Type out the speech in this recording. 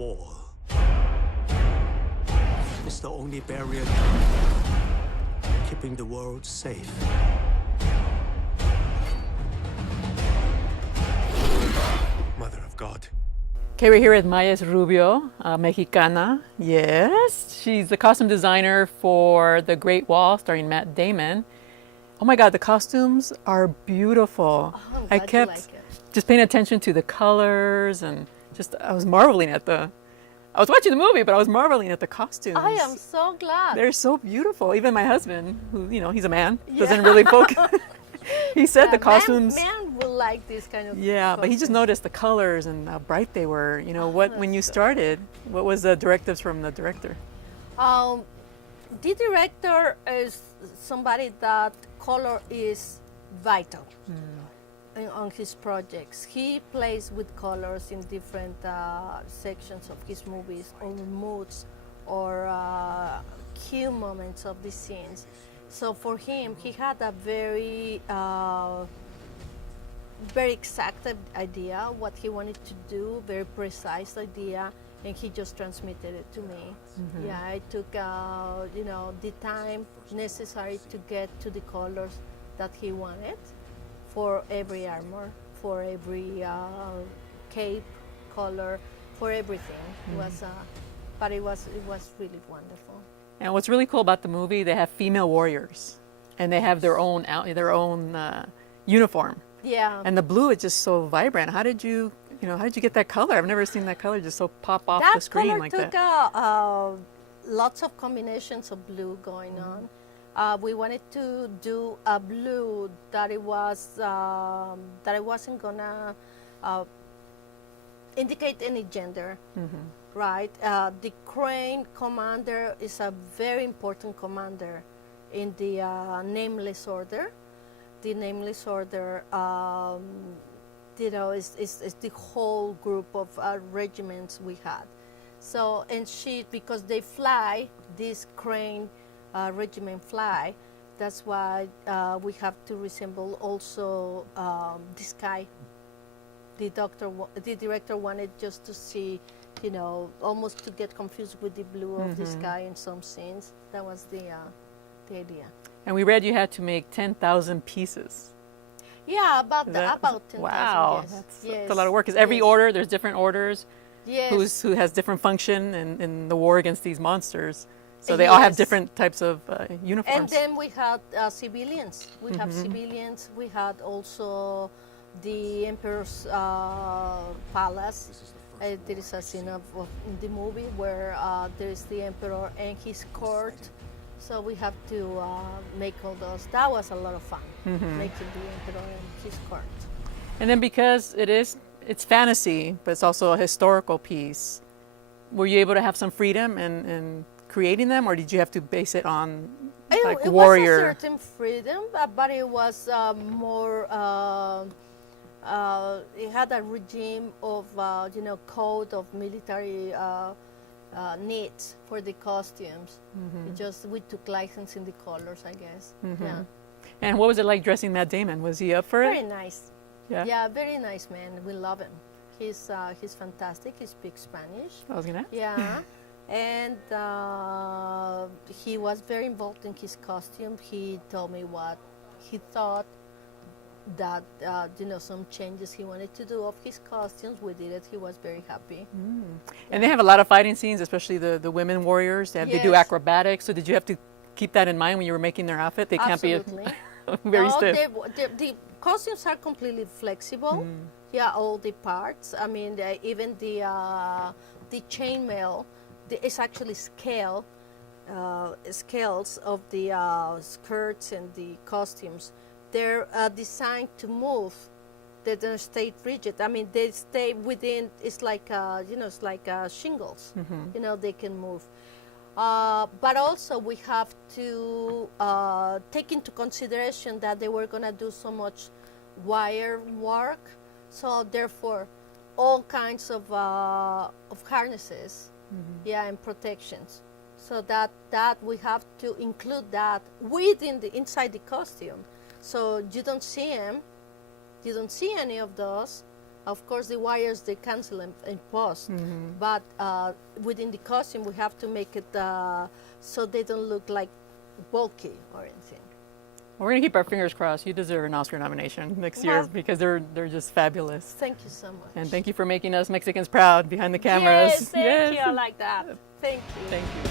wall is the only barrier keeping the world safe. Mother of God. Okay, we're here with Maya's Rubeo, Mexicana. Yes, she's the costume designer for The Great Wall, starring Matt Damon. Oh my God, the costumes are beautiful. Oh, I'm I glad you kept like it. just paying attention to the colors and just I was marveling at the. I was watching the movie, but I was marveling at the costumes. I am so glad. They're so beautiful. Even my husband, who he's a man, Yeah. doesn't really focus. He said Yeah, the costumes. Men will like this kind of. Yeah, but he just costumes. noticed the colors and how bright they were. You know, when you started, what was the directives from the director? The director is somebody that color is vital on his projects. He plays with colors in different sections of his movies, or moods, or key moments of the scenes. So for him, he had a very exact idea what he wanted to do, very precise idea, and he just transmitted it to me. Yeah, I took the time necessary to get to the colors that he wanted for every armor, for every cape color, for everything. It was, but it was really wonderful. And what's really cool about the movie, they have female warriors, and they have their own uniform. Yeah. And the blue is just so vibrant. How did you get that color? I've never seen that color just so pop off the screen color like took that. Lots of combinations of blue going on. We wanted to do a blue that it wasn't gonna indicate any gender, right? The Crane commander is a very important commander in the Nameless Order. The Nameless Order, is the whole group of regiments we had. So, and because they fly, this Crane regiment fly, that's why we have to resemble also the sky. The director wanted just to see, almost to get confused with the blue of the sky in some scenes. That was the idea. And we read you had to make 10,000 pieces. Yeah, about 10,000. Wow, Yes. that's a lot of work. Because every order, there's different orders. Yes. Who has different function in the war against these monsters. So they all have different types of uniforms. And then we had civilians. We have civilians. We had also the Emperor's palace. There is a scene in the movie where there is the Emperor and his court. So we have to make all those. That was a lot of fun, making the Emperor and his court. And then because it's fantasy, but it's also a historical piece, were you able to have some freedom in creating them, or did you have to base it on It warrior? was a certain freedom, but it was more. It had a regime of code of military needs for the costumes. We took license in the colors, I guess. Yeah. And what was it like dressing Matt Damon? Was he up for Very it? nice. Yeah. Yeah, very nice man. We love him. He's fantastic. He speaks Spanish. I was gonna. Yeah. And he was very involved in his costume. He told me what he thought, that some changes he wanted to do of his costumes. We did it. He was very happy. And they have a lot of fighting scenes, especially the women warriors. They do Yes. acrobatics. So did you have to keep that in mind when you were making their outfit? They can't Absolutely. be very No, stiff. the costumes are completely flexible. Yeah, all the parts. I mean, even the chainmail, it's actually scales of the skirts and the costumes. They're designed to move. They don't stay rigid. I mean, they stay within. It's like it's like shingles. They can move. But also we have to take into consideration that they were going to do so much wire work. So therefore, all kinds of harnesses, and protections. So that we have to include that inside the costume. So you don't see them, you don't see any of those, Of course, the wires they cancel in post, but within the costume we have to make it so they don't look like bulky or anything. We're gonna keep our fingers crossed. You deserve an Oscar nomination next year Well, because they're just fabulous. Thank you so much. And thank you for making us Mexicans proud behind the cameras. Yes, thank you. I like that. Thank you. Thank you.